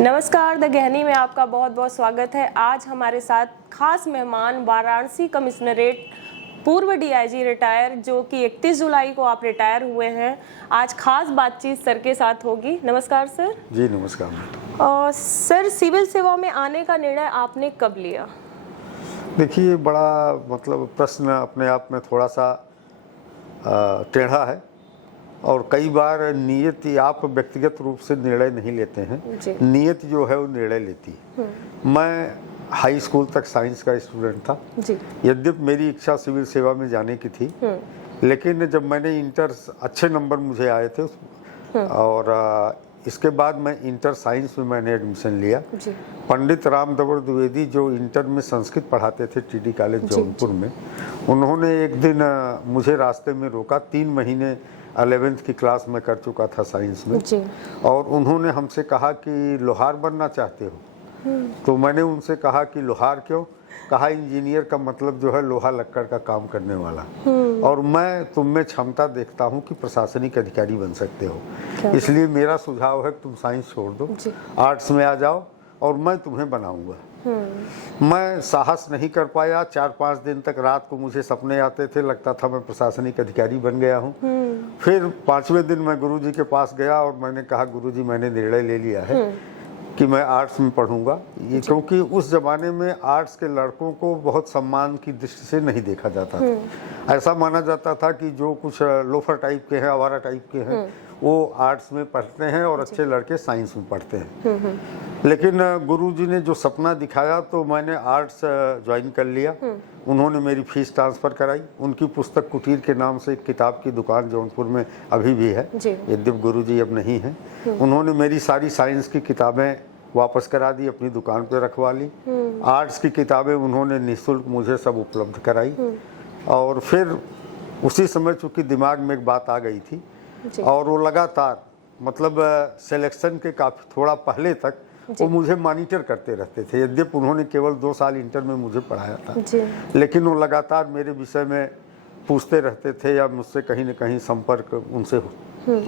नमस्कार, द गहनी में आपका बहुत बहुत स्वागत है। आज हमारे साथ खास मेहमान वाराणसी कमिश्नरेट पूर्व डीआईजी रिटायर, जो कि 31 जुलाई को आप रिटायर हुए हैं। आज खास बातचीत सर के साथ होगी। नमस्कार सर। जी नमस्कार। सर, सिविल सेवा में आने का निर्णय आपने कब लिया? देखिए, बड़ा प्रश्न अपने आप में थोड़ा सा टेढ़ा है और कई बार नियत आप व्यक्तिगत रूप से निर्णय नहीं लेते हैं, नियत जो है वो निर्णय लेती है। मैं हाई स्कूल तक साइंस का स्टूडेंट था। यद्यपि मेरी इच्छा सिविल सेवा में जाने की थी, लेकिन जब मैंने इंटर अच्छे नंबर मुझे आए थे और इसके बाद मैं इंटर साइंस में मैंने एडमिशन लिया। पंडित रामदवर द्विवेदी जो इंटर में संस्कृत पढ़ाते थे टीडी कॉलेज जौनपुर में, उन्होंने एक दिन मुझे रास्ते में रोका। 3 महीने 11th की क्लास में कर चुका था साइंस में, और उन्होंने हमसे कहा कि लोहार बनना चाहते हो? तो मैंने उनसे कहा कि लोहार क्यों? कहा इंजीनियर का मतलब जो है लोहा लक्कड़ का काम करने वाला, और मैं तुम में क्षमता देखता हूं कि प्रशासनिक अधिकारी बन सकते हो, इसलिए मेरा सुझाव है कि तुम साइंस छोड़ दो, आर्ट्स में आ जाओ और मैं तुम्हें बनाऊंगा। मैं साहस नहीं कर पाया। 4-5 दिन तक रात को मुझे सपने आते थे, लगता था मैं प्रशासनिक अधिकारी बन गया हूँ। फिर 5वें दिन मैं गुरुजी के पास गया और मैंने कहा, गुरुजी मैंने निर्णय ले लिया है कि मैं आर्ट्स में पढ़ूंगा। ये क्योंकि उस जमाने में आर्ट्स के लड़कों को बहुत सम्मान की दृष्टि से नहीं देखा जाता था। ऐसा माना जाता था कि जो कुछ लोफर टाइप के हैं, आवारा टाइप के हैं, वो आर्ट्स में पढ़ते हैं और अच्छे लड़के साइंस में पढ़ते हैं। लेकिन गुरुजी ने जो सपना दिखाया तो मैंने आर्ट्स ज्वाइन कर लिया। उन्होंने मेरी फीस ट्रांसफ़र कराई। उनकी पुस्तक कुटीर के नाम से एक किताब की दुकान जौनपुर में अभी भी है, यद्यपि गुरुजी अब नहीं हैं। उन्होंने मेरी सारी साइंस की किताबें वापस करा दी, अपनी दुकान पे रखवा ली। आर्ट्स की किताबें उन्होंने निःशुल्क मुझे सब उपलब्ध कराई। और फिर उसी समय चूँकि दिमाग में एक बात आ गई थी, और वो लगातार सिलेक्शन के काफ़ी थोड़ा पहले तक वो मुझे मॉनिटर करते रहते थे। यद्यपि उन्होंने केवल 2 साल इंटर में मुझे पढ़ाया था, लेकिन वो लगातार मेरे विषय में पूछते रहते थे या मुझसे कहीं न कहीं संपर्क उनसे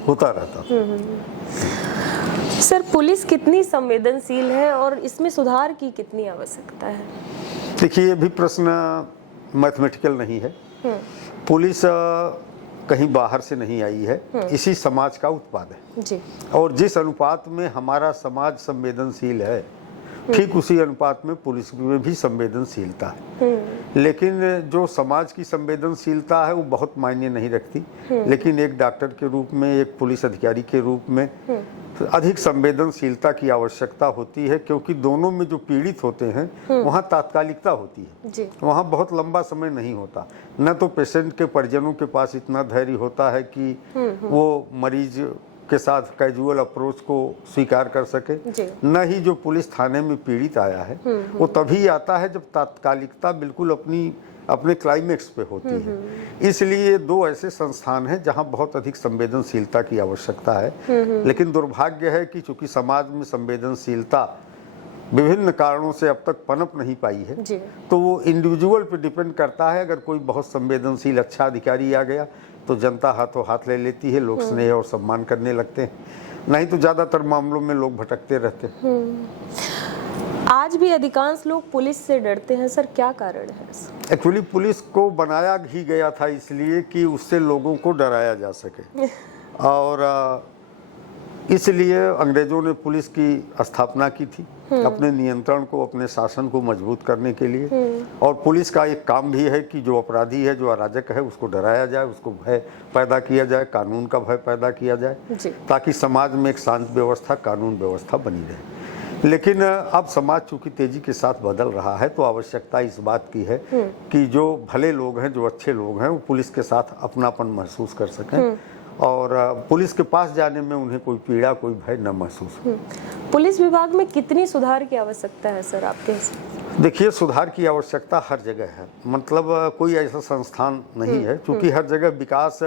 होता रहता था। सर, पुलिस कितनी संवेदनशील है और इसमें सुधार की कितनी आवश्यकता है? देखिए, ये भी प्रश्न मैथमेटिकल नहीं है। पुलिस कहीं बाहर से नहीं आई है, इसी समाज का उत्पाद है। और जिस अनुपात में हमारा समाज संवेदनशील है, ठीक उसी अनुपात में पुलिस में भी संवेदनशीलता है। लेकिन जो समाज की संवेदनशीलता है वो बहुत मायने नहीं रखती, लेकिन एक डॉक्टर के रूप में, एक पुलिस अधिकारी के रूप में अधिक संवेदनशीलता की आवश्यकता होती है, क्योंकि दोनों में जो पीड़ित होते हैं वहाँ तात्कालिकता होती है, वहाँ बहुत लंबा समय नहीं होता। न तो पेशेंट के परिजनों के पास इतना धैर्य होता है कि वो मरीज के साथ कैजुअल अप्रोच को स्वीकार कर सके, न ही जो पुलिस थाने में पीड़ित आया है वो तभी आता है जब तात्कालिकता बिल्कुल अपने क्लाइमेक्स पे होती है। इसलिए 2 ऐसे संस्थान हैं जहां बहुत अधिक संवेदनशीलता की आवश्यकता है। लेकिन दुर्भाग्य है कि चूंकि समाज में संवेदनशीलता विभिन्न कारणों से अब तक पनप नहीं पाई है, तो वो इंडिविजुअल पे डिपेंड करता है। अगर कोई बहुत संवेदनशील अच्छा अधिकारी आ गया तो जनता हाथों हाथ ले लेती है, लोग स्नेह और सम्मान करने लगते हैं, नहीं तो ज़्यादातर मामलों में लोग भटकते रहते हैं। आज भी अधिकांश लोग पुलिस से डरते हैं सर, क्या कारण है? एक्चुअली पुलिस को बनाया ही गया था इसलिए कि उससे लोगों को डराया जा सके, और इसलिए अंग्रेजों ने पुलिस की स्थापना की थी अपने नियंत्रण को, अपने शासन को मजबूत करने के लिए। और पुलिस का एक काम भी है कि जो अपराधी है, जो अराजक है, उसको डराया जाए, उसको भय पैदा किया जाए, कानून का भय पैदा किया जाए, ताकि समाज में एक शांत व्यवस्था, कानून व्यवस्था बनी रहे। लेकिन अब समाज चूंकि तेजी के साथ बदल रहा है, तो आवश्यकता इस बात की है कि जो भले लोग हैं, जो अच्छे लोग हैं, वो पुलिस के साथ अपनापन महसूस कर सकें और पुलिस के पास जाने में उन्हें कोई पीड़ा, कोई भय न महसूस हो। पुलिस विभाग में कितनी सुधार की आवश्यकता है सर आपके हिसाब? देखिए, सुधार की आवश्यकता हर जगह है। कोई ऐसा संस्थान नहीं है, क्योंकि हर जगह विकास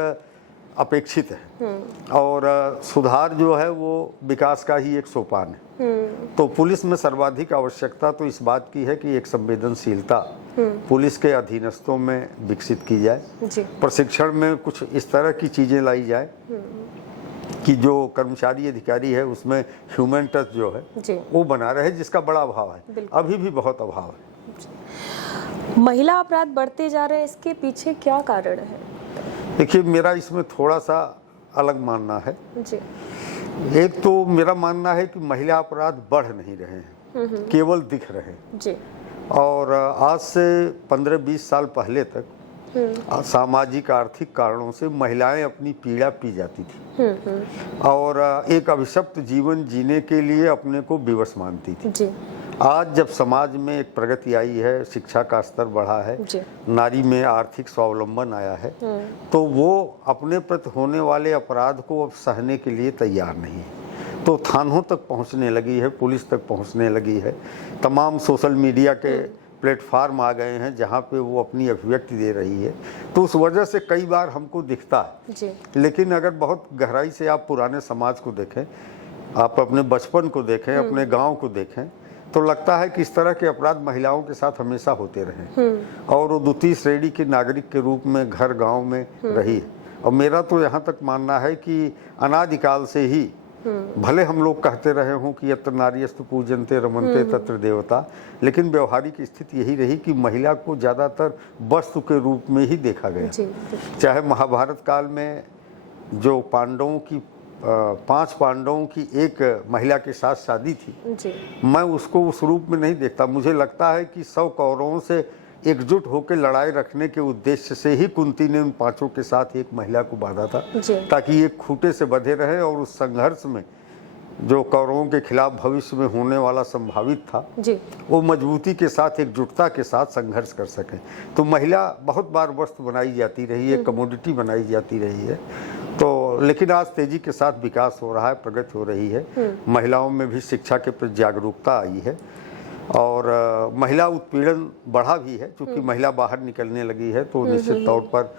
अपेक्षित है और सुधार जो है वो विकास का ही एक सोपान है। तो पुलिस में सर्वाधिक आवश्यकता तो इस बात की है कि एक संवेदनशीलता पुलिस के अधीनस्थों में विकसित की जाए। प्रशिक्षण में कुछ इस तरह की चीजें लाई जाए कि जो कर्मचारी अधिकारी है उसमें ह्यूमन टच जो है जी। वो बना रहे, जिसका बड़ा अभाव है, बिल्कुल। अभी भी बहुत अभाव है। महिला अपराध बढ़ते जा रहे हैं, इसके पीछे क्या कारण है? देखिए, मेरा इसमें थोड़ा सा अलग मानना है। जी। एक तो मेरा मानना है कि महिला अपराध बढ़ नहीं रहे हैं, केवल दिख रहे हैं। जी। और आज से 15-20 साल पहले तक सामाजिक आर्थिक कारणों से महिलाएं अपनी पीड़ा पी जाती थी और एक अभिशप्त जीवन जीने के लिए अपने को विवश मानती थी। जी। आज जब समाज में एक प्रगति आई है, शिक्षा का स्तर बढ़ा है, जी। नारी में आर्थिक स्वावलंबन आया है, तो वो अपने प्रति होने वाले अपराध को अब सहने के लिए तैयार नहीं है। तो थानों तक पहुंचने लगी है, पुलिस तक पहुंचने लगी है, तमाम सोशल मीडिया के प्लेटफार्म आ गए हैं जहां पे वो अपनी अभिव्यक्ति दे रही है। तो उस वजह से कई बार हमको दिखता है। जी। लेकिन अगर बहुत गहराई से आप पुराने समाज को देखें, आप अपने बचपन को देखें, अपने गांव को देखें, तो लगता है कि इस तरह के अपराध महिलाओं के साथ हमेशा होते रहे और वो द्वितीय श्रेणी के नागरिक के रूप में घर गांव में रही है। और मेरा तो यहाँ तक मानना है कि अनादिकाल से ही, भले हम लोग कहते रहे हों कि यत्र नार्यस्तु पूजन्ते रमन्ते तत्र देवता, लेकिन व्यवहारिक स्थिति यही रही कि महिला को ज़्यादातर वस्तु के रूप में ही देखा गया। जी। चाहे महाभारत काल में जो पांडवों की 5 पांडवों की एक महिला के साथ शादी थी, जी। मैं उसको उस रूप में नहीं देखता। मुझे लगता है कि 100 कौरवों से एकजुट होकर लड़ाई रखने के उद्देश्य से ही कुंती ने उन 5 के साथ एक महिला को बांधा था, ताकि एक खूंटे से बंधे रहे और उस संघर्ष में जो कौरवों के खिलाफ भविष्य में होने वाला संभावित था, जी। वो मजबूती के साथ, एकजुटता के साथ संघर्ष कर सकें। तो महिला बहुत बार वस्तु बनाई जाती रही है, कमोडिटी बनाई जाती रही है। तो लेकिन आज तेजी के साथ विकास हो रहा है, प्रगति हो रही है, महिलाओं में भी शिक्षा के प्रति जागरूकता आई है और महिला उत्पीड़न बढ़ा भी है, क्योंकि महिला बाहर निकलने लगी है। तो निश्चित तौर पर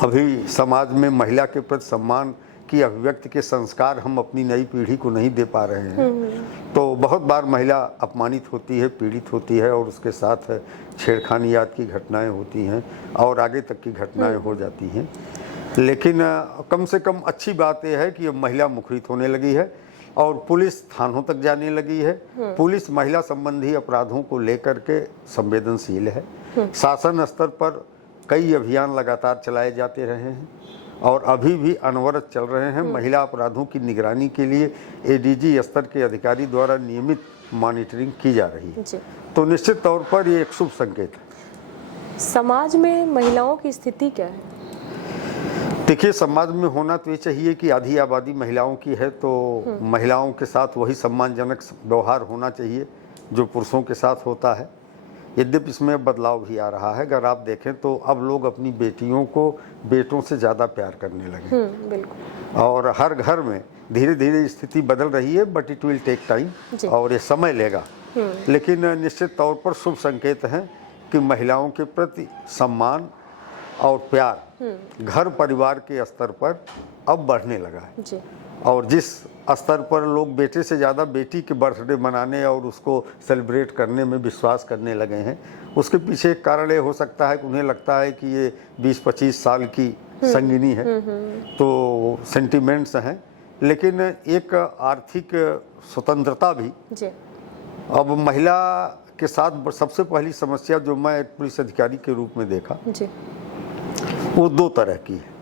अभी समाज में महिला के प्रति सम्मान की अभिव्यक्ति के संस्कार हम अपनी नई पीढ़ी को नहीं दे पा रहे हैं। तो बहुत बार महिला अपमानित होती है, पीड़ित होती है और उसके साथ छेड़खानी आदि की घटनाएं होती हैं और आगे तक की घटनाएं हो जाती हैं। लेकिन कम से कम अच्छी बात यह है कि अब महिला मुखरित होने लगी है और पुलिस थानों तक जाने लगी है। पुलिस महिला संबंधी अपराधों को लेकर के संवेदनशील है। शासन स्तर पर कई अभियान लगातार चलाए जाते रहे हैं और अभी भी अनवरत चल रहे हैं। महिला अपराधों की निगरानी के लिए एडीजी स्तर के अधिकारी द्वारा नियमित मॉनिटरिंग की जा रही है। तो निश्चित तौर पर ये एक शुभ संकेत है। समाज में महिलाओं की स्थिति क्या है? देखिए, समाज में होना तो ये चाहिए कि आधी आबादी महिलाओं की है, तो महिलाओं के साथ वही सम्मानजनक व्यवहार होना चाहिए जो पुरुषों के साथ होता है। यद्यपि इसमें बदलाव भी आ रहा है। अगर आप देखें तो अब लोग अपनी बेटियों को बेटों से ज़्यादा प्यार करने लगे बिल्कुल। और हर घर में धीरे धीरे स्थिति बदल रही है, but it will take time और ये समय लेगा। लेकिन निश्चित तौर पर शुभ संकेत हैं कि महिलाओं के प्रति सम्मान और प्यार घर परिवार के स्तर पर अब बढ़ने लगा है। जी। और जिस स्तर पर लोग बेटे से ज़्यादा बेटी के बर्थडे मनाने और उसको सेलिब्रेट करने में विश्वास करने लगे हैं, उसके पीछे एक कारण ये हो सकता है कि उन्हें लगता है कि ये 20-25 साल की संगिनी है, तो सेंटिमेंट्स हैं। लेकिन एक आर्थिक स्वतंत्रता भी जी। अब महिला के साथ सबसे पहली समस्या जो मैं एक पुलिस अधिकारी के रूप में देखा जी। वो 2 तरह की है।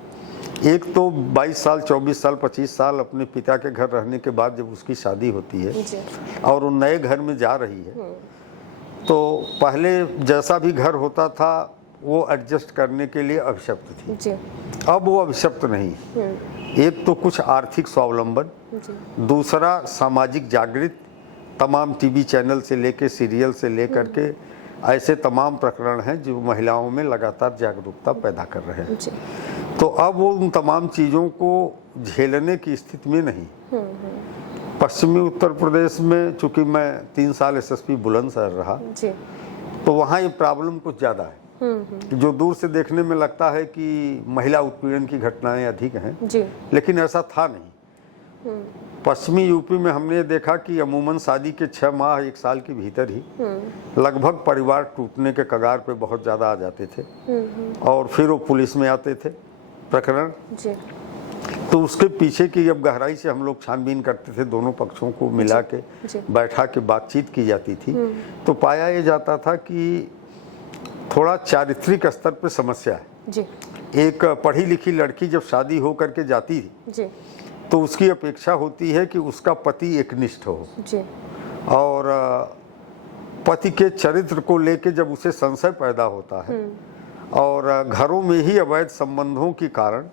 एक तो 22 साल, 24 साल, 25 साल अपने पिता के घर रहने के बाद जब उसकी शादी होती है जी। और वो नए घर में जा रही है, तो पहले जैसा भी घर होता था वो एडजस्ट करने के लिए अभिशप्त थी। जी। अब वो अभिशप्त नहीं। एक तो कुछ आर्थिक स्वावलंबन, दूसरा सामाजिक जागृत, तमाम टीवी चैनल से लेके सीरियल से लेकर के ऐसे तमाम प्रकरण हैं जो महिलाओं में लगातार जागरूकता पैदा कर रहे हैं। तो अब वो उन तमाम चीज़ों को झेलने की स्थिति में नहीं। पश्चिमी उत्तर प्रदेश में चूंकि मैं 3 साल एसएसपी बुलंदशहर रहा जी। तो वहाँ ये प्रॉब्लम कुछ ज़्यादा है। जो दूर से देखने में लगता है कि महिला उत्पीड़न की घटनाएं अधिक हैं जी। लेकिन ऐसा था नहीं। पश्चिमी यूपी में हमने देखा कि अमूमन शादी के 6 माह 1 साल के भीतर ही लगभग परिवार टूटने के कगार पे बहुत ज़्यादा आ जाते थे और फिर वो पुलिस में आते थे प्रकरण जी। तो उसके पीछे की अब गहराई से हम लोग छानबीन करते थे, दोनों पक्षों को मिला के बैठा के बातचीत की जाती थी। तो पाया ये जाता था कि थोड़ा चारित्रिक स्तर पे समस्या है जी। एक पढ़ी लिखी लड़की जब शादी हो करके जाती है जी। तो उसकी अपेक्षा होती है कि उसका पति एकनिष्ठ हो जी। और पति के चरित्र को लेके जब उसे संशय पैदा होता है और घरों में ही अवैध संबंधों के कारण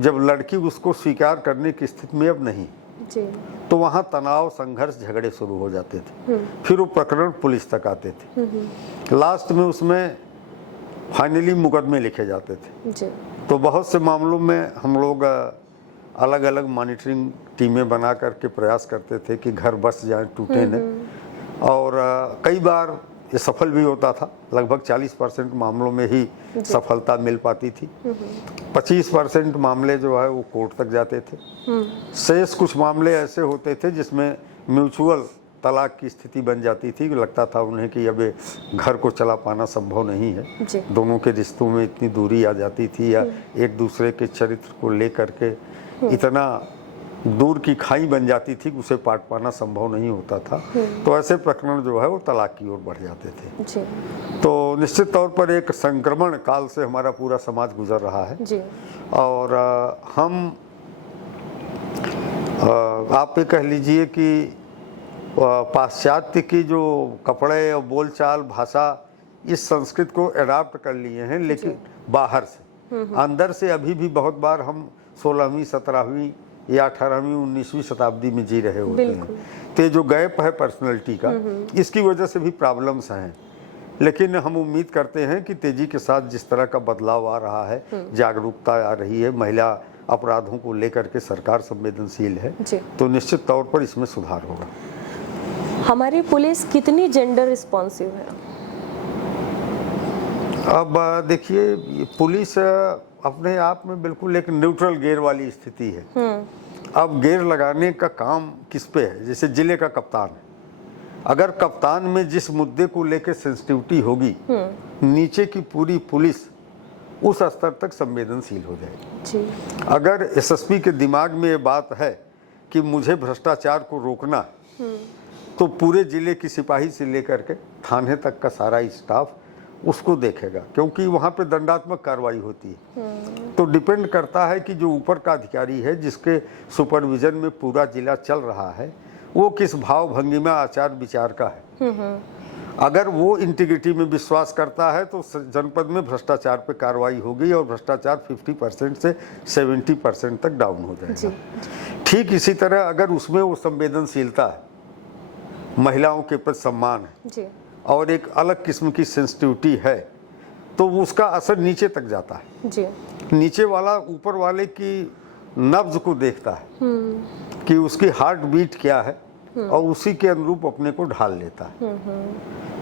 जब लड़की उसको स्वीकार करने की स्थिति में अब नहीं जी। तो वहाँ तनाव, संघर्ष, झगड़े शुरू हो जाते थे। फिर वो प्रकरण पुलिस तक आते थे। लास्ट में उसमें फाइनली मुकदमे लिखे जाते थे। जी। तो बहुत से मामलों में हम लोग अलग अलग मॉनिटरिंग टीमें बना करके प्रयास करते थे कि घर बस जाए, टूटे न। और कई बार ये सफल भी होता था। लगभग 40% मामलों में ही सफलता मिल पाती थी। 25% मामले जो है वो कोर्ट तक जाते थे। शेष कुछ मामले ऐसे होते थे जिसमें म्यूचुअल तलाक की स्थिति बन जाती थी। लगता था उन्हें कि अब ये घर को चला पाना संभव नहीं है। दोनों के रिश्तों में इतनी दूरी आ जाती थी या एक दूसरे के चरित्र को लेकर के इतना दूर की खाई बन जाती थी कि उसे पाट पाना संभव नहीं होता था। तो ऐसे प्रकरण जो है वो तलाक की ओर बढ़ जाते थे। जी। तो निश्चित तौर पर एक संक्रमण काल से हमारा पूरा समाज गुजर रहा है। जी। और हम आप ये कह लीजिए कि पाश्चात्य की जो कपड़े और बोलचाल, भाषा, इस संस्कृत को अडॉप्ट कर लिए हैं, लेकिन बाहर से। अंदर से अभी भी बहुत बार हम 16वीं, 17वीं या 18वीं, 19वीं शताब्दी में जी रहे होते हैं। तो ये जो गैप है पर्सनैलिटी का, इसकी वजह से भी प्रॉब्लम्स हैं। लेकिन हम उम्मीद करते हैं कि तेजी के साथ जिस तरह का बदलाव आ रहा है, जागरूकता आ रही है, महिला अपराधों को लेकर के सरकार संवेदनशील है, तो निश्चित तौर पर इसमें सुधार होगा। हमारी पुलिस कितनी जेंडर रिस्पॉन्सिव है? अब देखिए, पुलिस अपने आप में बिल्कुल एक न्यूट्रल गियर वाली स्थिति है। अब गियर लगाने का काम किस पे है? जैसे जिले का कप्तान है, अगर कप्तान में जिस मुद्दे को लेकर सेंसिटिविटी होगी, नीचे की पूरी पुलिस उस स्तर तक संवेदनशील हो जाएगी। अगर एसएसपी के दिमाग में ये बात है कि मुझे भ्रष्टाचार को रोकना, तो पूरे जिले की सिपाही से लेकर के थाने तक का सारा स्टाफ उसको देखेगा, क्योंकि वहाँ पे दंडात्मक कार्रवाई होती है। तो डिपेंड करता है कि जो ऊपर का अधिकारी है, जिसके सुपरविजन में पूरा जिला चल रहा है, वो किस भाव भंगिमा, आचार विचार का है। अगर वो इंटीग्रिटी में विश्वास करता है तो जनपद में भ्रष्टाचार पे कार्रवाई होगी और भ्रष्टाचार 50% से 70% तक डाउन हो जाएगा। ठीक इसी तरह अगर उसमें वो संवेदनशीलता है, महिलाओं के प्रति सम्मान है और एक अलग किस्म की सेंसिटिविटी है, तो उसका असर नीचे तक जाता है। जी। नीचे वाला ऊपर वाले की नब्ज को देखता है कि उसकी हार्ट बीट क्या है और उसी के अनुरूप अपने को ढाल लेता है।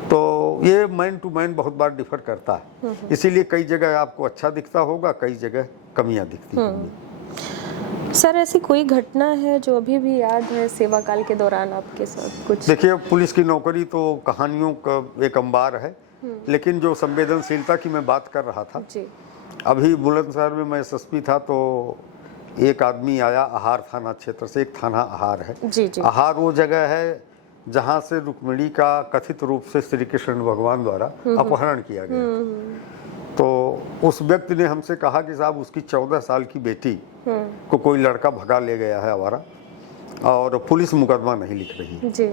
तो ये मैन टू मैन बहुत बार डिफर करता है। इसीलिए कई जगह आपको अच्छा दिखता होगा, कई जगह कमियां दिखती होंगी। सर, ऐसी कोई घटना है जो अभी भी याद है सेवा काल के दौरान आपके साथ कुछ? देखिए, पुलिस की नौकरी तो कहानियों का एक अंबार है, लेकिन जो संवेदनशीलता की मैं बात कर रहा था जी। अभी बुलंदशहर में मैं एसएसपी था, तो एक आदमी आया आहार थाना क्षेत्र से। एक थाना आहार है जी। आहार वो जगह है जहाँ से रुक्मिणी का कथित रूप से श्री कृष्ण भगवान द्वारा अपहरण किया गया। तो उस व्यक्ति ने हमसे कहा कि साहब, उसकी 14 साल की बेटी को कोई लड़का भगा ले गया है आवारा, और पुलिस मुकदमा नहीं लिख रही जी।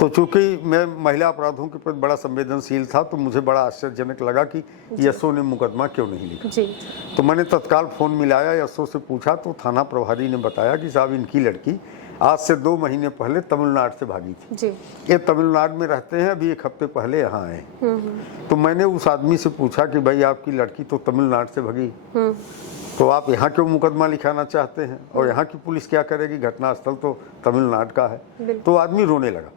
तो चूंकि मैं महिला अपराधों के प्रति बड़ा संवेदनशील था, तो मुझे बड़ा आश्चर्यजनक लगा कि यशो ने मुकदमा क्यों नहीं लिखा जी। तो मैंने तत्काल फ़ोन मिलाया, यशो से पूछा, तो थाना प्रभारी ने बताया कि साहब, इनकी लड़की आज से 2 महीने पहले तमिलनाडु से भागी थी जी। ये तमिलनाडु में रहते हैं, अभी 1 हफ्ते पहले यहाँ आए। तो मैंने उस आदमी से पूछा कि भाई, आपकी लड़की तो तमिलनाडु से भागी, तो आप यहाँ क्यों मुकदमा लिखाना चाहते हैं, और यहाँ की पुलिस क्या करेगी, घटनास्थल तो तमिलनाडु का है। तो आदमी रोने लगा।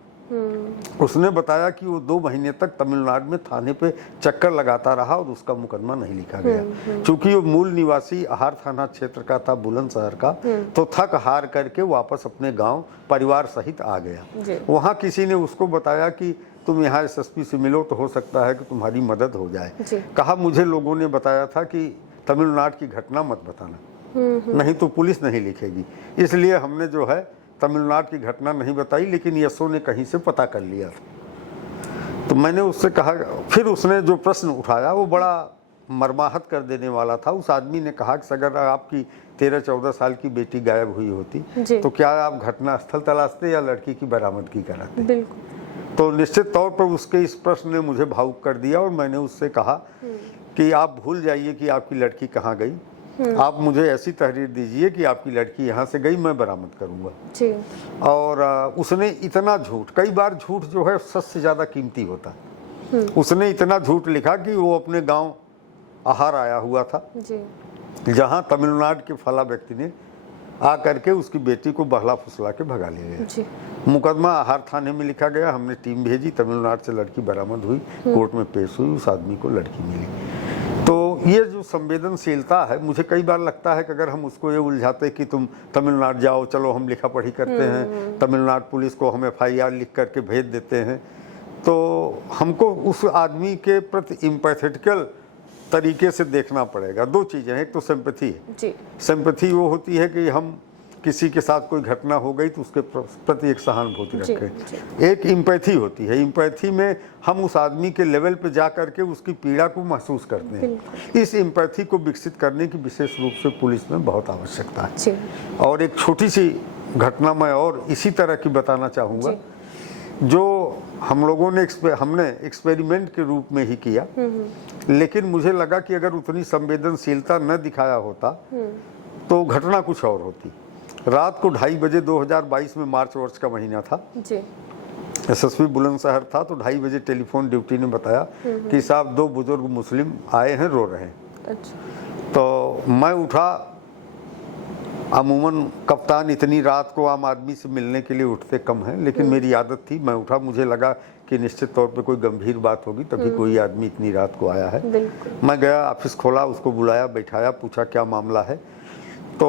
उसने बताया कि वो 2 महीने तक तमिलनाडु में थाने पे चक्कर लगाता रहा और उसका मुकदमा नहीं लिखा गया। चूंकि वो मूल निवासी आहार थाना क्षेत्र का था, बुलंदशहर का, तो थक हार करके वापस अपने गांव परिवार सहित आ गया। वहाँ किसी ने उसको बताया कि तुम यहाँ एसएसपी से मिलो, तो हो सकता है कि तुम्हारी मदद हो जाए। कहा, मुझे लोगों ने बताया था कि तमिलनाडु की घटना मत बताना, नहीं तो पुलिस नहीं लिखेगी। इसलिए हमने जो है तमिलनाडु की घटना नहीं बताई, लेकिन यशो ने कहीं से पता कर लिया था। तो मैंने उससे कहा, फिर उसने जो प्रश्न उठाया वो बड़ा मर्माहत कर देने वाला था। उस आदमी ने कहा कि अगर आपकी 13-14 साल की बेटी गायब हुई होती तो क्या आप घटना स्थल तलाशते या लड़की की बरामदगी कराते? बिल्कुल। तो निश्चित तौर पर उसके इस प्रश्न ने मुझे भावुक कर दिया और मैंने उससे कहा कि आप भूल जाइए कि आपकी लड़की कहाँ गई, आप मुझे ऐसी तहरीर दीजिए कि आपकी लड़की यहाँ से गई, मैं बरामद करूँगा जी। और उसने इतना झूठ, कई बार झूठ जो है सच से ज़्यादा कीमती होता है, उसने इतना झूठ लिखा कि वो अपने गांव आहार आया हुआ था जी। जहां तमिलनाडु के फला व्यक्ति ने आ करके उसकी बेटी को बहला फुसला के भगा ले गया जी। मुकदमा आहार थाने में लिखा गया, हमने टीम भेजी, तमिलनाडु से लड़की बरामद हुई, कोर्ट में पेश हुई, उस आदमी को लड़की मिली। तो ये जो संवेदनशीलता है, मुझे कई बार लगता है कि अगर हम उसको ये उलझाते कि तुम तमिलनाडु जाओ, चलो हम लिखा पढ़ी करते हैं, तमिलनाडु पुलिस को हम FIR लिख करके भेज देते हैं, तो हमको उस आदमी के प्रति इम्पैथेटिकल तरीके से देखना पड़ेगा। दो चीज़ें हैं, एक तो सिंपैथी है जी। सिंपैथी वो होती है कि हम किसी के साथ कोई घटना हो गई तो उसके प्रति एक सहानुभूति रखें। एक इम्पैथी होती है, इम्पैथी में हम उस आदमी के लेवल पे जा करके उसकी पीड़ा को महसूस करते हैं। इस इम्पैथी को विकसित करने की विशेष रूप से पुलिस में बहुत आवश्यकता है। और एक छोटी सी घटना मैं और इसी तरह की बताना चाहूँगा, जो हम लोगों ने हमने एक्सपेरिमेंट के रूप में ही किया, लेकिन मुझे लगा कि अगर उतनी संवेदनशीलता न दिखाया होता तो घटना कुछ और होती। रात को 2:30 बजे 2022 में मार्च वर्ष का महीना था जी। SSP बुलंदशहर था, तो 2:30 बजे टेलीफोन ड्यूटी ने बताया कि साहब 2 बुजुर्ग मुस्लिम आए हैं, रो रहे हैं। अच्छा। तो मैं उठा, अमूमन कप्तान इतनी रात को आम आदमी से मिलने के लिए उठते कम हैं, लेकिन मेरी आदत थी, मैं उठा, मुझे लगा कि निश्चित तौर पे कोई गंभीर बात होगी तभी कोई आदमी इतनी रात को आया है। मैं गया, ऑफिस खोला, उसको बुलाया, बैठाया, पूछा क्या मामला है। तो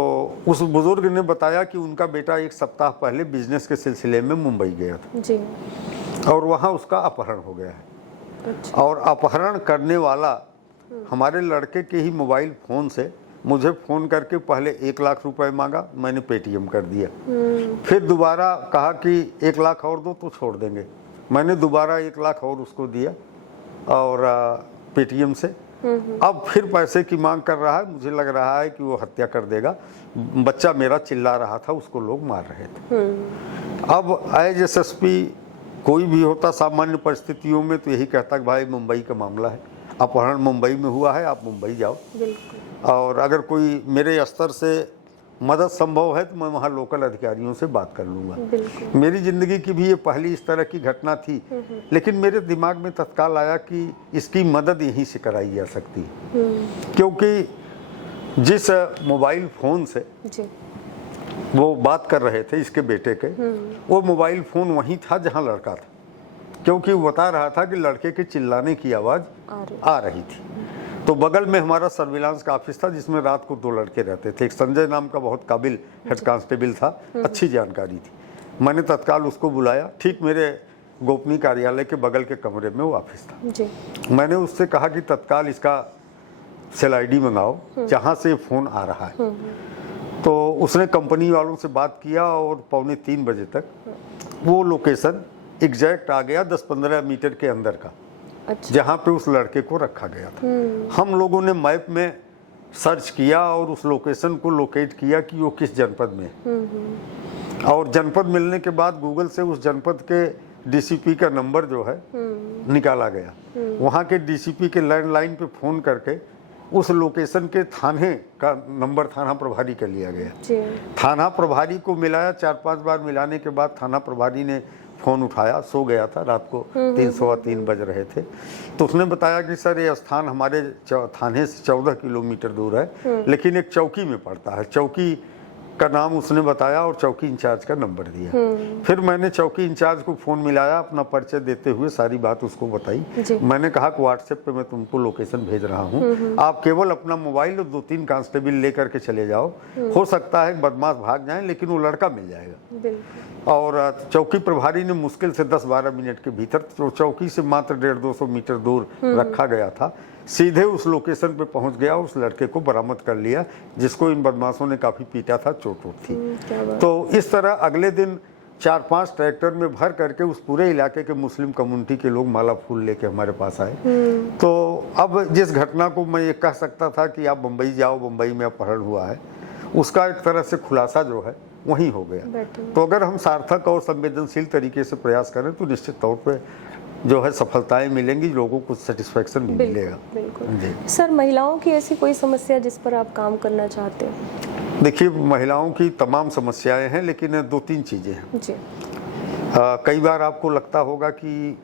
उस बुजुर्ग ने बताया कि उनका बेटा 1 सप्ताह पहले बिजनेस के सिलसिले में मुंबई गया था जी। और वहाँ उसका अपहरण हो गया है। अच्छा। और अपहरण करने वाला हमारे लड़के के ही मोबाइल फ़ोन से मुझे फ़ोन करके पहले 1 लाख रुपए मांगा, मैंने पेटीएम कर दिया। फिर दोबारा कहा कि 1 लाख और दो तो छोड़ देंगे, मैंने दोबारा 1 लाख और उसको दिया और पेटीएम से। अब फिर पैसे की मांग कर रहा है, मुझे लग रहा है कि वो हत्या कर देगा। बच्चा मेरा चिल्ला रहा था, उसको लोग मार रहे थे। अब एज SSP कोई भी होता सामान्य परिस्थितियों में तो यही कहता कि भाई मुंबई का मामला है, अपहरण मुंबई में हुआ है, आप मुंबई जाओ। और अगर कोई मेरे स्तर से मदद संभव है तो मैं वहाँ लोकल अधिकारियों से बात कर लूँगा। मेरी ज़िंदगी की भी ये पहली इस तरह की घटना थी, लेकिन मेरे दिमाग में तत्काल आया कि इसकी मदद यहीं से कराई जा सकती है, क्योंकि जिस मोबाइल फ़ोन से वो बात कर रहे थे इसके बेटे के, वो मोबाइल फ़ोन वहीं था जहाँ लड़का था, क्योंकि वो बता रहा था कि लड़के के चिल्लाने की आवाज़ आ रही थी। तो बगल में हमारा सर्विलांस का ऑफिस था जिसमें रात को 2 लड़के रहते थे। एक संजय नाम का बहुत काबिल हेड कांस्टेबल था, अच्छी जानकारी थी। मैंने तत्काल उसको बुलाया, ठीक मेरे गोपनीय कार्यालय के बगल के कमरे में वो ऑफिस था जी। मैंने उससे कहा कि तत्काल इसका सेल ID मंगाओ जहाँ से फ़ोन आ रहा है। तो उसने कंपनी वालों से बात किया और 2:45 बजे तक वो लोकेशन एग्जैक्ट आ गया 10-15 मीटर के अंदर का। अच्छा। जहाँ पे उस लड़के को रखा गया था। हम लोगों ने मैप में सर्च किया और उस लोकेशन को लोकेट किया कि वो किस जनपद में है। और जनपद मिलने के बाद गूगल से उस जनपद के DCP का नंबर जो है निकाला गया। वहाँ के DCP के लैंडलाइन पे फ़ोन करके उस लोकेशन के थाने का नंबर थाना प्रभारी का लिया गया। थाना प्रभारी को मिलाया, 4-5 बार मिलाने के बाद थाना प्रभारी ने फ़ोन उठाया, सो गया था, रात को 3-3 बज रहे थे। तो उसने बताया कि सर ये स्थान हमारे थाने से 14 किलोमीटर दूर है, लेकिन एक चौकी में पड़ता है। चौकी का नाम उसने बताया और चौकी इंचार्ज का नंबर दिया। फिर मैंने चौकी इंचार्ज को फ़ोन मिलाया, अपना परिचय देते हुए सारी बात उसको बताई। मैंने कहा कि व्हाट्सएप पे मैं तुमको लोकेशन भेज रहा हूँ, आप केवल अपना मोबाइल और 2-3 कांस्टेबल लेकर के चले जाओ। हो सकता है बदमाश भाग जाए लेकिन वो लड़का मिल जाएगा। और चौकी प्रभारी ने मुश्किल से 10-12 मिनट के भीतर, तो चौकी से मात्र 150-200 मीटर दूर रखा गया था, सीधे उस लोकेशन पे पहुंच गया, उस लड़के को बरामद कर लिया जिसको इन बदमाशों ने काफ़ी पीटा था, चोट थी। क्या बात। तो इस तरह अगले दिन 4-5 ट्रैक्टर में भर करके उस पूरे इलाके के मुस्लिम कम्युनिटी के लोग माला फूल लेके हमारे पास आए। तो अब जिस घटना को मैं ये कह सकता था कि आप बम्बई जाओ, बम्बई में अपहरण हुआ है, उसका एक तरह से खुलासा जो है वहीं हो गया। तो अगर हम सार्थक और संवेदनशील तरीके से प्रयास करें तो निश्चित तौर पे जो है सफलताएं मिलेंगी, लोगों को सेटिस्फैक्शन भी मिलेगा। बिल्कुल। सर, महिलाओं की ऐसी कोई समस्या जिस पर आप काम करना चाहते हैं? देखिए, महिलाओं की तमाम समस्याएं हैं, लेकिन 2-3 चीज़ें हैं जी। कई बार आपको लगता होगा कि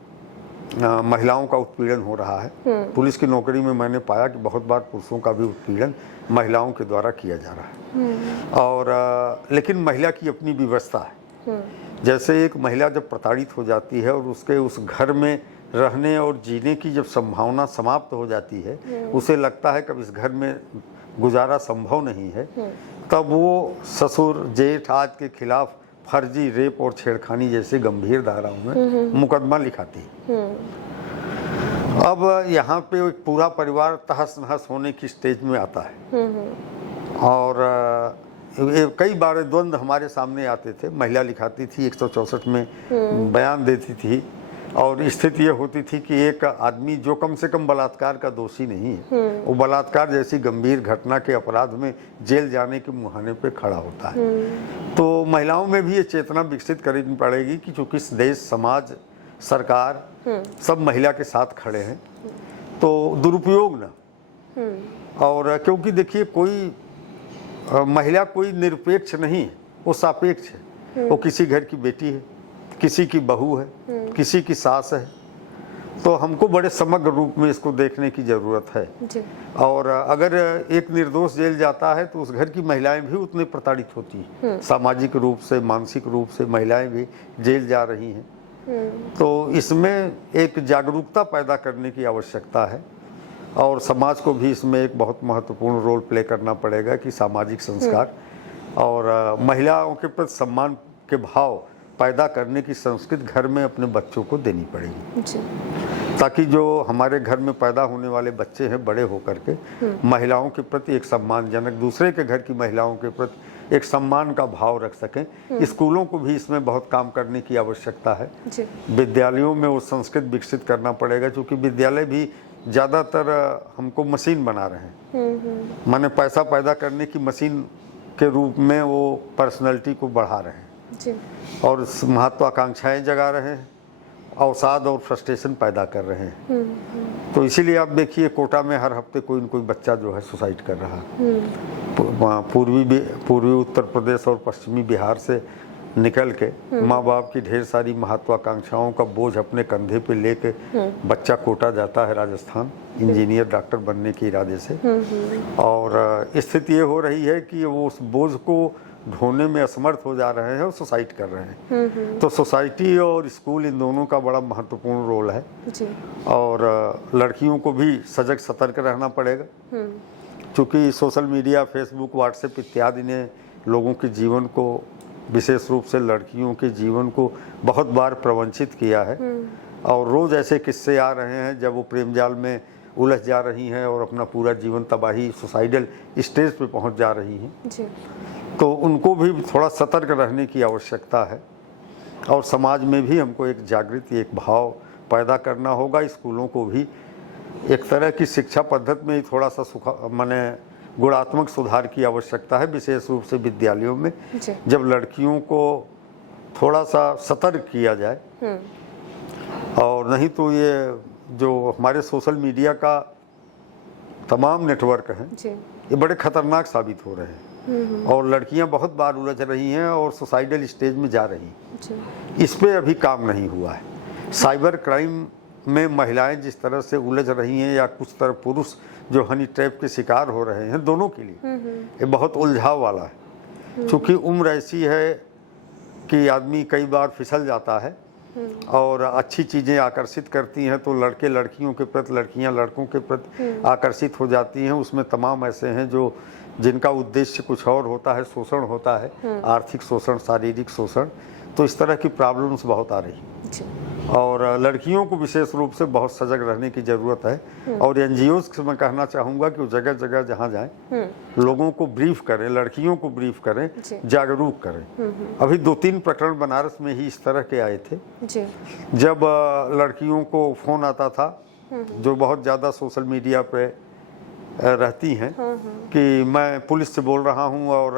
महिलाओं का उत्पीड़न हो रहा है। पुलिस की नौकरी में मैंने पाया कि बहुत बार पुरुषों का भी उत्पीड़न महिलाओं के द्वारा किया जा रहा है। और लेकिन महिला की अपनी व्यवस्था है। जैसे एक महिला जब प्रताड़ित हो जाती है और उसके उस घर में रहने और जीने की जब संभावना समाप्त हो जाती है, उसे लगता है कि इस घर में गुजारा संभव नहीं है, तब वो ससुर जेठ आदि के खिलाफ फर्जी रेप और छेड़खानी जैसे गंभीर धाराओं में मुकदमा लिखाती है। अब यहाँ पे एक पूरा परिवार तहस नहस होने की स्टेज में आता है। और कई बार द्वंद्व हमारे सामने आते थे। महिला लिखाती थी, 164 में बयान देती थी, और स्थिति ये होती थी कि एक आदमी जो कम से कम बलात्कार का दोषी नहीं है, वो बलात्कार जैसी गंभीर घटना के अपराध में जेल जाने के मुहाने पे खड़ा होता है। तो महिलाओं में भी ये चेतना विकसित करनी पड़ेगी कि चूंकि देश, समाज, सरकार सब महिला के साथ खड़े हैं, तो दुरुपयोग ना। और क्योंकि देखिए, कोई महिला कोई निरपेक्ष नहीं है, वो सापेक्ष है। वो किसी घर की बेटी है, किसी की बहू है, किसी की सास है। तो हमको बड़े समग्र रूप में इसको देखने की ज़रूरत है जी। और अगर एक निर्दोष जेल जाता है तो उस घर की महिलाएं भी उतनी प्रताड़ित होती हैं। सामाजिक रूप से, मानसिक रूप से महिलाएं भी जेल जा रही हैं। तो इसमें एक जागरूकता पैदा करने की आवश्यकता है, और समाज को भी इसमें एक बहुत महत्वपूर्ण रोल प्ले करना पड़ेगा कि सामाजिक संस्कार और महिलाओं के प्रति सम्मान के भाव पैदा करने की संस्कृति घर में अपने बच्चों को देनी पड़ेगी जी। ताकि जो हमारे घर में पैदा होने वाले बच्चे हैं, बड़े होकर के महिलाओं के प्रति एक सम्मानजनक, दूसरे के घर की महिलाओं के प्रति एक सम्मान का भाव रख सकें। स्कूलों को भी इसमें बहुत काम करने की आवश्यकता है। विद्यालयों में वो संस्कृति विकसित करना पड़ेगा, क्योंकि विद्यालय भी ज़्यादातर हमको मशीन बना रहे हैं। माने पैसा पैदा करने की मशीन के रूप में वो पर्सनैलिटी को बढ़ा रहे हैं जी। और महत्वाकांक्षाएं जगा रहे हैं, अवसाद और फ्रस्ट्रेशन पैदा कर रहे हैं। तो इसीलिए आप देखिए, कोटा में हर हफ्ते कोई न कोई बच्चा जो है सुसाइड कर रहा है। पूर्वी उत्तर प्रदेश और पश्चिमी बिहार से निकल के माँ बाप की ढेर सारी महत्वाकांक्षाओं का बोझ अपने कंधे पे लेके बच्चा कोटा जाता है, राजस्थान, इंजीनियर, डॉक्टर बनने के इरादे से। और स्थिति ये हो रही है कि वो उस बोझ को ढोने में असमर्थ हो जा रहे हैं और सुसाइड कर रहे हैं। तो सोसाइटी और स्कूल, इन दोनों का बड़ा महत्वपूर्ण रोल है जी। और लड़कियों को भी सजग सतर्क रहना पड़ेगा, क्योंकि सोशल मीडिया, फेसबुक, व्हाट्सएप इत्यादि ने लोगों के जीवन को, विशेष रूप से लड़कियों के जीवन को बहुत बार प्रवंचित किया है। और रोज़ ऐसे किस्से आ रहे हैं जब वो प्रेम जाल में उलझ जा रही हैं और अपना पूरा जीवन तबाही, सुसाइडल स्टेज पे पहुंच जा रही हैं जी। तो उनको भी थोड़ा सतर्क रहने की आवश्यकता है, और समाज में भी हमको एक जागृति, एक भाव पैदा करना होगा। स्कूलों को भी एक तरह की शिक्षा पद्धति में ही थोड़ा सा माने गुणात्मक सुधार की आवश्यकता है, विशेष रूप से विद्यालयों में। जब लड़कियों को थोड़ा सा सतर्क किया जाए, और नहीं तो ये जो हमारे सोशल मीडिया का तमाम नेटवर्क हैं, ये बड़े खतरनाक साबित हो रहे हैं, और लड़कियां बहुत बार उलझ रही हैं और सुसाइडल स्टेज में जा रही हैं। इस पे अभी काम नहीं हुआ है। साइबर क्राइम में महिलाएं जिस तरह से उलझ रही हैं, या कुछ तरह पुरुष जो हनी ट्रैप के शिकार हो रहे हैं, दोनों के लिए ये बहुत उलझाव वाला है। क्योंकि उम्र ऐसी है कि आदमी कई बार फिसल जाता है, और अच्छी चीज़ें आकर्षित करती हैं तो लड़के लड़कियों के प्रति, लड़कियां लड़कों के प्रति आकर्षित हो जाती हैं। उसमें तमाम ऐसे हैं जो जिनका उद्देश्य कुछ और होता है, शोषण होता है, आर्थिक शोषण, शारीरिक शोषण। तो इस तरह की प्रॉब्लम्स बहुत आ रही हैं। और लड़कियों को विशेष रूप से बहुत सजग रहने की ज़रूरत है। और एनजीओ से मैं कहना चाहूँगा कि वो जगह जगह जहाँ जाएं लोगों को ब्रीफ करें, लड़कियों को ब्रीफ करें, जागरूक करें। अभी 2-3 प्रकरण बनारस में ही इस तरह के आए थे जी। जब लड़कियों को फ़ोन आता था जो बहुत ज़्यादा सोशल मीडिया पे रहती हैं कि मैं पुलिस से बोल रहा हूँ और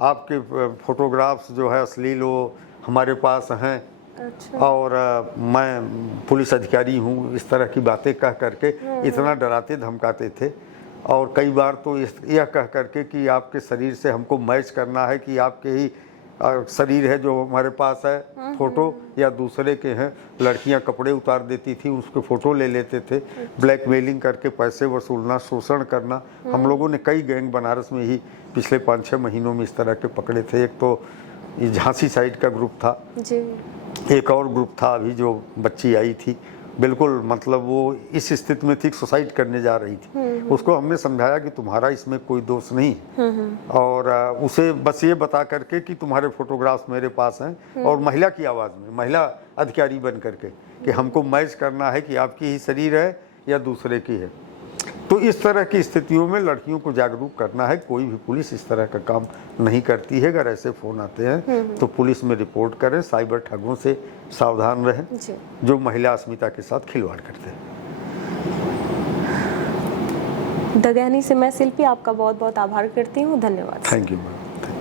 आपके फोटोग्राफ्स जो है अश्लील वो हमारे पास हैं। अच्छा। और मैं पुलिस अधिकारी हूँ, इस तरह की बातें कह करके इतना डराते धमकाते थे। और कई बार तो यह कह करके कि आपके शरीर से हमको मैच करना है कि आपके ही शरीर है जो हमारे पास है फोटो या दूसरे के हैं। लड़कियां कपड़े उतार देती थी, उसके फ़ोटो ले लेते थे, ब्लैकमेलिंग करके पैसे वसूलना, शोषण करना। हम लोगों ने कई गैंग बनारस में ही पिछले 5-6 महीनों में इस तरह के पकड़े थे। एक तो ये झांसी साइड का ग्रुप था जी। एक और ग्रुप था अभी जो बच्ची आई थी, बिल्कुल मतलब वो इस स्थिति में थी, सुसाइड करने जा रही थी। उसको हमने समझाया कि तुम्हारा इसमें कोई दोष नहीं है और उसे बस ये बता करके कि तुम्हारे फोटोग्राफ्स मेरे पास हैं और महिला की आवाज़ में, महिला अधिकारी बन करके कि हमको मैच करना है कि आपकी ही शरीर है या दूसरे की है। तो इस तरह की स्थितियों में लड़कियों को जागरूक करना है। कोई भी पुलिस इस तरह का काम नहीं करती है। अगर ऐसे फ़ोन आते हैं तो पुलिस में रिपोर्ट करें। साइबर ठगों से सावधान रहें जो महिला अस्मिता के साथ खिलवाड़ करते हैं। दगहनी से मैं शिल्पी आपका बहुत बहुत आभार करती हूँ। धन्यवाद। Thank you ma'am.